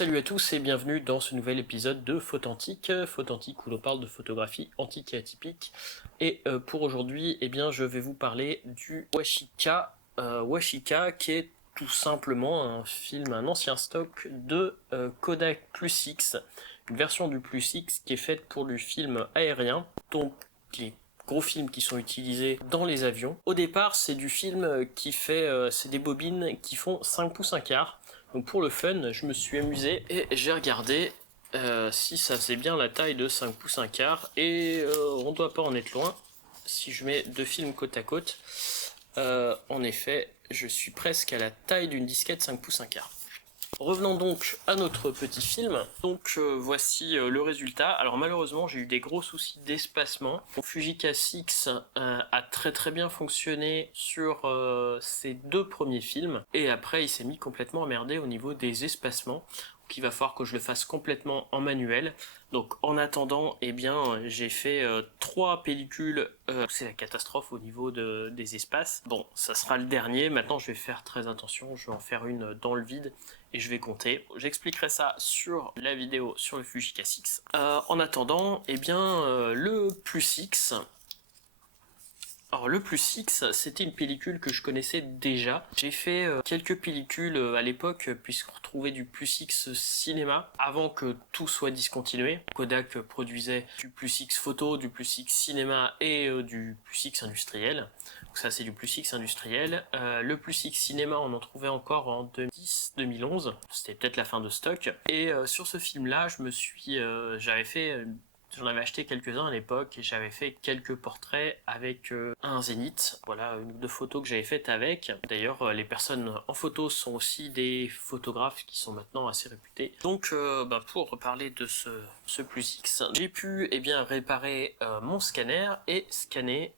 Salut à tous et bienvenue dans ce nouvel épisode de Photantique où l'on parle de photographie antique et atypique. Et pour aujourd'hui, je vais vous parler du Washika. Washika qui est tout simplement un ancien stock de Kodak Plus X, une version du Plus X qui est faite pour du film aérien, donc les gros films qui sont utilisés dans les avions. Au départ, c'est du film qui fait, c'est des bobines qui font 5 pouces 1 quart. Donc pour le fun, je me suis amusé et j'ai regardé si ça faisait bien la taille de 5 pouces 1 quart, et on doit pas en être loin. Si je mets deux films côte à côte, en effet, je suis presque à la taille d'une disquette 5 pouces 1 quart. Revenons donc à notre petit film. Donc voici le résultat. Alors malheureusement j'ai eu des gros soucis d'espacement. Mon Fujica 6 a très bien fonctionné sur ces deux premiers films, et après il s'est mis complètement emmerdé au niveau des espacements. Donc il va falloir que je le fasse complètement en manuel. Donc en attendant, j'ai fait 3 pellicules. C'est la catastrophe au niveau des espaces. Bon, ça sera le dernier. Maintenant je vais faire très attention, je vais en faire une dans le vide et je vais compter. J'expliquerai ça sur la vidéo sur le Fujica 6. En attendant, le Plus X. Alors le Plus X, c'était une pellicule que je connaissais déjà. J'ai fait quelques pellicules à l'époque, puisqu'on retrouvait du Plus X cinéma avant que tout soit discontinué. Kodak produisait du Plus X photo, du Plus X cinéma et du Plus X industriel. Donc ça c'est du Plus X industriel. Le Plus X cinéma, on en trouvait encore en 2010-2011. C'était peut-être la fin de stock. Et sur ce film-là, j'en avais acheté quelques-uns à l'époque et j'avais fait quelques portraits avec un Zénith. Voilà, une ou deux photos que j'avais faites avec. D'ailleurs, les personnes en photo sont aussi des photographes qui sont maintenant assez réputés. Donc, pour reparler de ce Plus X, j'ai pu réparer mon scanner et scanner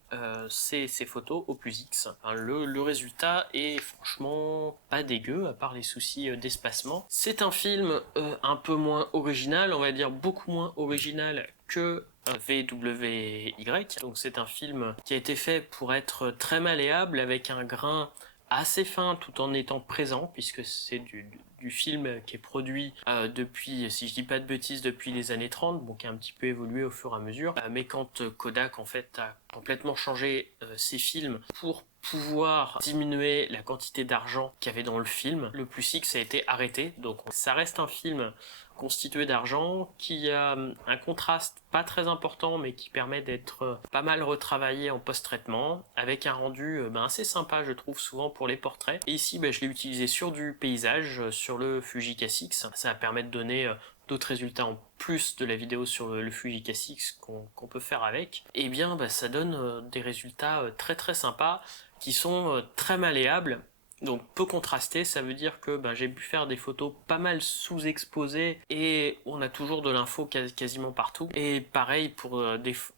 ces photos au Plus X. Enfin, le résultat est franchement pas dégueu, à part les soucis d'espacement. C'est un film un peu moins original, on va dire beaucoup moins original que VWY. Donc c'est un film qui a été fait pour être très malléable, avec un grain assez fin tout en étant présent, puisque c'est du film qui est produit depuis, si je dis pas de bêtises, depuis les années 30, bon, qui a un petit peu évolué au fur et à mesure, mais quand Kodak en fait a complètement changé ses films pour pouvoir diminuer la quantité d'argent qu'il y avait dans le film, le Plus X a été arrêté. Donc ça reste un film constitué d'argent qui a un contraste pas très important, mais qui permet d'être pas mal retravaillé en post-traitement, avec un rendu assez sympa, je trouve, souvent pour les portraits. Et ici je l'ai utilisé sur du paysage, sur le Fujica 6. Ça va permettre de donner d'autres résultats en plus de la vidéo sur le Fujica 6 qu'on peut faire avec. Et ça donne des résultats très sympas, qui sont très malléables, donc peu contrastés. Ça veut dire que j'ai pu faire des photos pas mal sous-exposées et on a toujours de l'info quasiment partout. Et pareil pour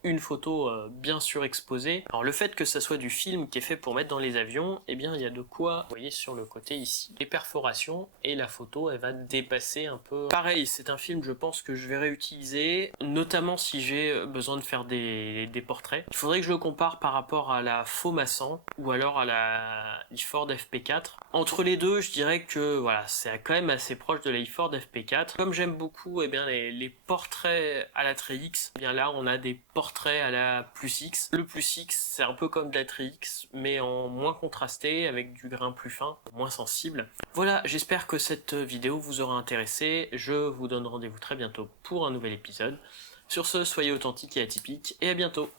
une photo bien surexposée. Alors le fait que ça soit du film qui est fait pour mettre dans les avions, il y a de quoi, vous voyez sur le côté ici, les perforations, et la photo elle va dépasser un peu. Pareil, c'est un film, je pense, que je vais réutiliser, notamment si j'ai besoin de faire des portraits. Il faudrait que je le compare par rapport à la Fomassan ou alors à la Ilford FP4. Entre les deux, je dirais que voilà, c'est quand même assez proche de la Ilford FP4. Comme j'aime beaucoup les portraits à la Tri-X, là on a des portraits à la Plus X. Le Plus X, c'est un peu comme de la Tri-X, mais en moins contrasté, avec du grain plus fin, moins sensible. Voilà, j'espère que cette vidéo vous aura intéressé. Je vous donne rendez-vous très bientôt pour un nouvel épisode. Sur ce, soyez authentiques et atypiques, et à bientôt.